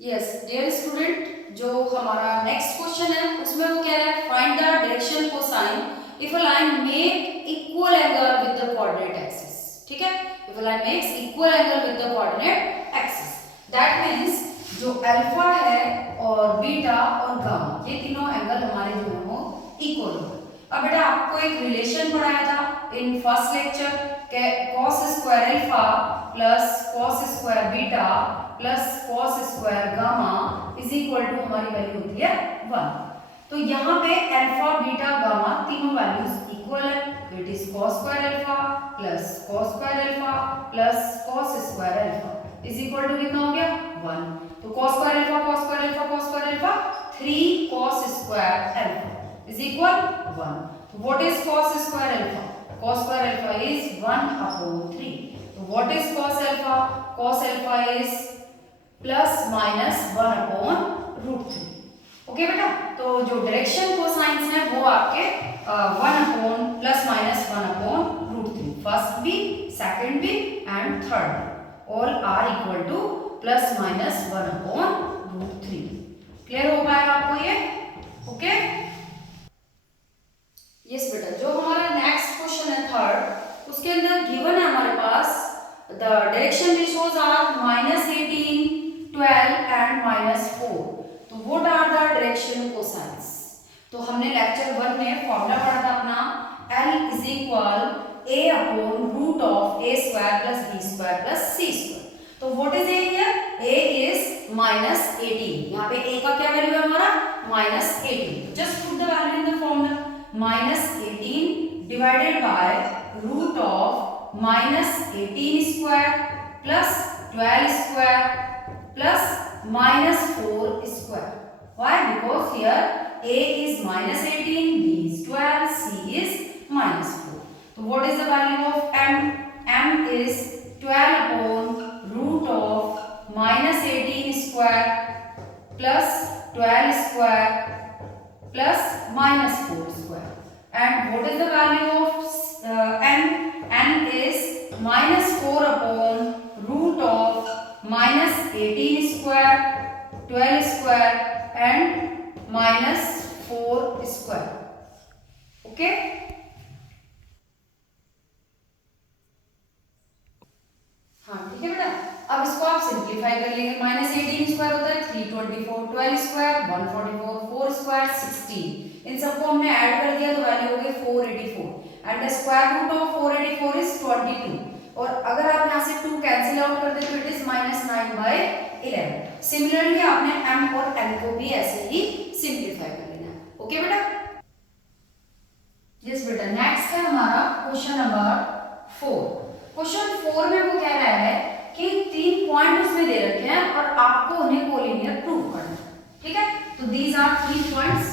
Yes dear student, जो हमारा next question है उसमें वो कह रहा है find the direction cosine if a line make equal angle with the coordinate axis. ठीक है, if a line makes equal angle with the coordinate axis, that means जो अल्फा है और बीटा और गामा ये तीनों एंगल हमारे जो है वो इक्वल हो। अब बेटा आपको एक रिलेशन पढ़ाया था इन फर्स्ट लेक्चर के cos square alpha plus cos square beta plus cos square gamma is equal to हमारी वैल्यू होती है 1। तो यहाँ पे अल्फा बीटा गामा तीनों वैल्यूज इक्वल है, तो it is cos square alpha plus cos square alpha plus cos square alpha is equal to कितना हो गया 1। तो cos square alpha cos square alpha cos square alpha 3 cos square alpha is equal 1. So what is cos square alpha? Cos square alpha is 1 upon 3. So what is cos alpha? Cos alpha is plus minus 1 upon root 3. Okay बेटा, तो जो direction cosines है वो आपके 1 upon plus minus 1 upon root 3, first भी second भी and third भी all are equal to plus minus 1 upon root 3। Clear हो पाएगा आपको ये? ओके यस बेटा, जो हमारा नेक्स्ट क्वेश्चन है थर्ड, उसके अंदर गिवन है हमारे पास the direction ratios are -18, 12 and -4। तो what are the direction cosines? तो हमने लेक्चर 1 में फॉर्मूला पढ़ा था अपना L is equal a upon root of a square plus b square plus c square. तो व्हाट इज a हियर? a is -18। यहाँ पे a का क्या वैल्यू है हमारा? -18। Just put the value in the formula -18 divided by root of -18 square plus 12 square plus -4 square. Why? Because here a is -18, b is 12, c is -4. So what is the value of m? m is 12 upon root of -18 square plus 12 square plus -4 square. And what is the value of n? n is -4 upon root of -18 square, 12 square and -4 square. Okay? हाँ ठीक है बेटा, अब इसको आप simplify कर लेंगे। -18 square होता है 324, 12 स्क्वायर 144, 4 स्क्वायर 16। इन सबको हमने ऐड कर दिया तो वैल्यू हो गई 484 and the square root of 484 is 22। और अगर आप यहाँ से 2 कैंसिल आउट कर दे तो इट इज -9/11। सिमिलरली आपने m और n को भी ऐसे ही सिंप्लीफाई कर लेना है। ओके बेटा? यस बेटा, नेक्स्ट है हमारा क्वेश्चन नंबर 4। क्वेश्चन 4 में वो कह रहा है कि 3 पॉइंट उसमें दे रखे हैं और आपको उन्हें कोलिनियर प्रूव करना है। ठीक है, तो दीज आर 3 पॉइंट्स।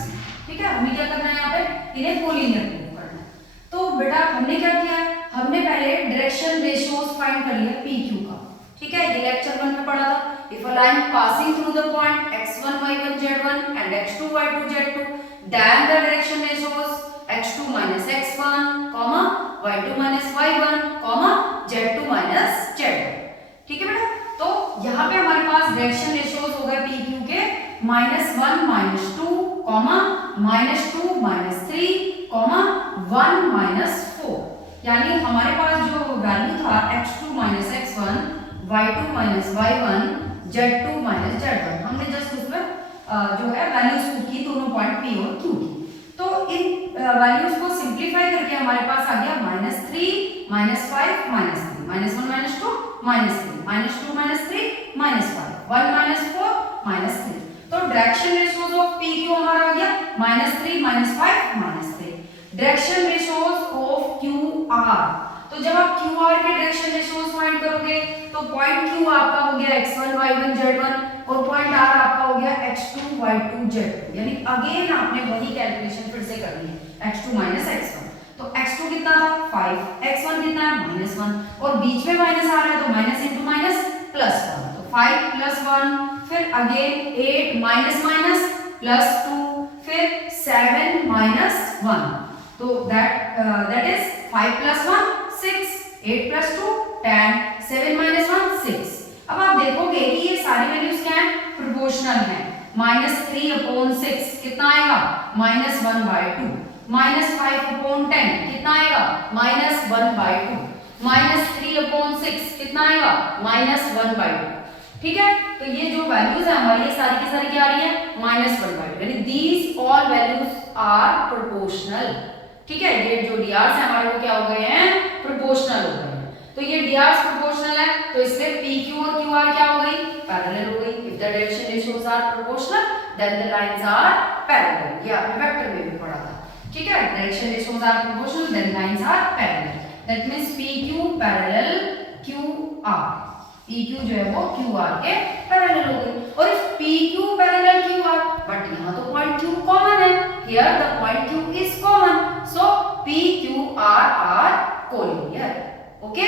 ठीक है, हमें क्या करना है यहाँ पे? इन्हें कोलिनियर प्रूव करना है। तो बेटा हमने क्या किया है? हमने पहले डायरेक्शन रेशियोज फाइंड कर लिया पी क्यू का। ठीक है, ये लेक्चर 1 में पढ़ा था। If a line passing through the point x1 y1 z1 and x2 y2 z2, then the direction ratios x2 minus x1, y2 minus y1, z2 minus z1। ठीक है बेटा, तो यहाँ पे हमारे पास डायरेक्शन रेशियोज हो गए पी क्यू के -1 -2, -2 -3, 1 -4। यानी हमारे पास जो वैल्यू था x2 x1, y2 y1, z2 z1, हमने जस्ट उसमें जो है वैल्यूज पुट की दोनों पॉइंट p और q की। तो इन वैल्यूज को सिंप्लीफाई करके हमारे पास आ गया -3 -5 -3, -1 -2 -3, -2 -3 -5, 1 -4 -3। तो direction ratios of P Q हमारा आ गया -3 -5 -3। Direction ratios of Q R, तो जब आप क्यू आर के डायरेक्शन रेशियोज फाइंड करोगे तो पॉइंट क्यू आपका हो गया x1 y1 z1 और पॉइंट आर आपका हो गया x2 y2 z2। यानी अगेन आपने वही कैलकुलेशन फिर से करनी है x2 x1। तो x2 कितना था 5, x1 कितना है -1 और बीच में माइनस आ रहा है तो माइनस इंटू माइनस प्लस 1, तो 5 + 1, फिर अगेन 8 माइनस माइनस +2, फिर 7 -1, तो दैट इज 5 + 1 6, 8 + 2 10, 7 - 1 6। अब आप देखोगे कि ये सारी वैल्यूज क्या हैं? प्रोपोर्शनल है, -3/6 कितना आएगा, -1/2, -5/10 कितना आएगा, -1/2, -3/6 कितना आएगा, -1/2। ठीक है, तो ये जो वैल्यूज है हमारी, ये सारी की सारी क्या आ रही है, -1/2, यानी these all values are proportional. ठीक है, ये जो डीआर्स है हमारे वो क्या हो गए हैं, प्रोपोर्शनल हो गए हैं। तो ये डीआर्स प्रोपोर्शनल है, तो इसमें PQ और QR क्या हो गई, पैरेलल हो गई। If the direction ratios are proportional then the lines are parallel, ये आपने वेक्टर में भी पढ़ा था। ठीक है, direction ratios are proportional then lines are parallel, that means PQ parallel QR, PQ जो है वो QR के पैरेलल हो गई। और if PQ parallel QR, but यहाँ तो पॉइंट Q कॉमन है, here the point Q is common, so PQR are collinear. Okay,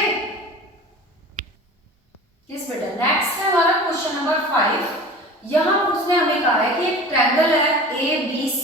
yes बेटा, नेक्स्ट है हमारा क्वेश्चन नंबर 5। यहाँ उसने हमें कहा है कि एक ट्रायंगल है ABC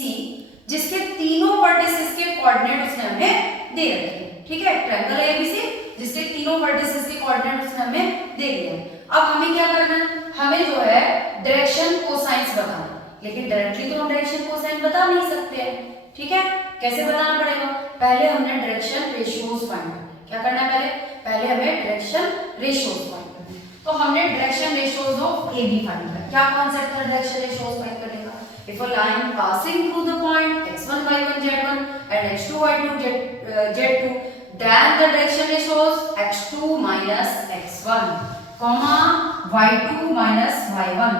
जिसके तीनों वर्टिसेस के कोऑर्डिनेट उसने हमें दे रखे हैं। ठीक है, ट्रायंगल है ABC जिसके तीनों वर्टिसेस के कोऑर्डिनेट उसने हमें दे दिए हैं। अब हमें क्या करना है, हमें जो है डायरेक्शन कोसाइंस बताना है, लेकिन डायरेक्टली तो हम डायरेक्शन कोसाइन बता नहीं सकते हैं। ठीक है, कैसे बताना पड़ेगा, पहले हमने डायरेक्शन रेशियोज फाइंड, क्या करना है, पहले हमें डायरेक्शन रेशियोज फाइंड करना है। तो हमने direction ratios of AB find किया। क्या कांसेप्ट है डायरेक्शन रेशियोज फाइंड करने का, if a line passing through the point x1 y1 z1 and x2 y2 z2, then the direction ratios x2 minus x1, y2 minus y1,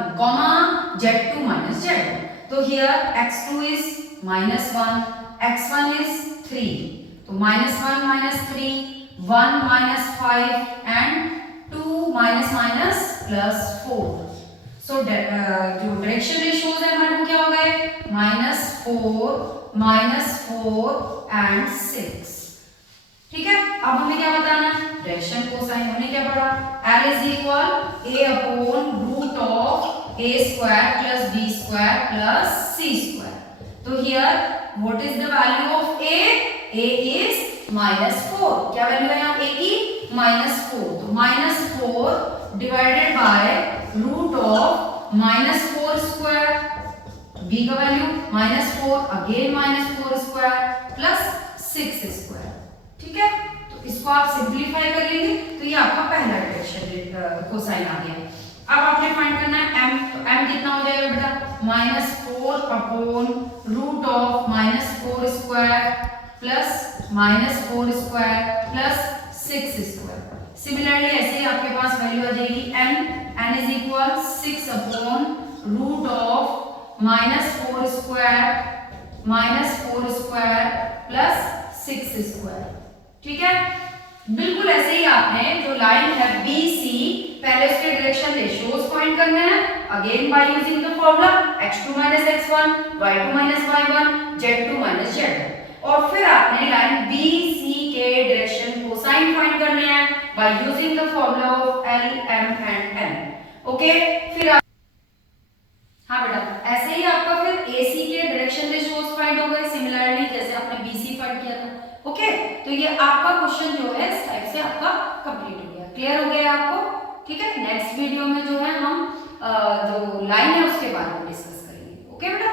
z2 minus z1. तो here x2 is -1, x1 is 3, तो -1 minus 3, 1 minus 5 and 2 minus +4. So जो direction ratios है हमारे वो क्या हो गए, -4 and 6। ठीक है, अब हमें क्या बताना है, डायरेक्शन कोसाइन। हमने क्या पढ़ा, L is equal A/√A² + B² + C²। तो here what is the value of A? A is -4। क्या वैल्यू है यहाँ A की, -4। तो -4 डिवाइडेड बाय √(-4²), B का वैल्यू -4, अगेन -4² + 6²। ठीक है, तो इसको आप सिंपलीफाई कर लेंगे तो ये आपका पहला डायरेक्शन कोसाइन आ गया। अब आपने फाइंड करना है m, तो m कितना हो जाएगा बेटा, -4/√(-4² + 6²। सिमिलरली ऐसे ही आपके पास वैल्यू आ जाएगी n is equal 6/√(-4² + 6²। ठीक है, बिल्कुल ऐसे ही आपने जो लाइन है BC, पहले उसके डायरेक्शन रेशियोज फाइंड करने हैं, again by using the formula x2 - x1, y2 - y1, z2 - z1। और फिर आपने लाइन BC के डायरेक्शन कोसाइन फाइंड करने हैं by using the formula of L, M and N। Okay, फिर हाँ बेटा, ऐसे ही आपका फिर AC के डायरेक्शन रेशियोज फाइंड हो गए, सिमिलरली जैसे आपने BC फाइंड किया था। ओके, तो ये आपका क्वेश्चन जो है इस टाइप से आपका कंप्लीट हो गया, क्लियर हो गया आपको। ठीक है, नेक्स्ट वीडियो में जो है हम जो लाइन है उसके बारे में डिस्कस करेंगे। ओके बेटा।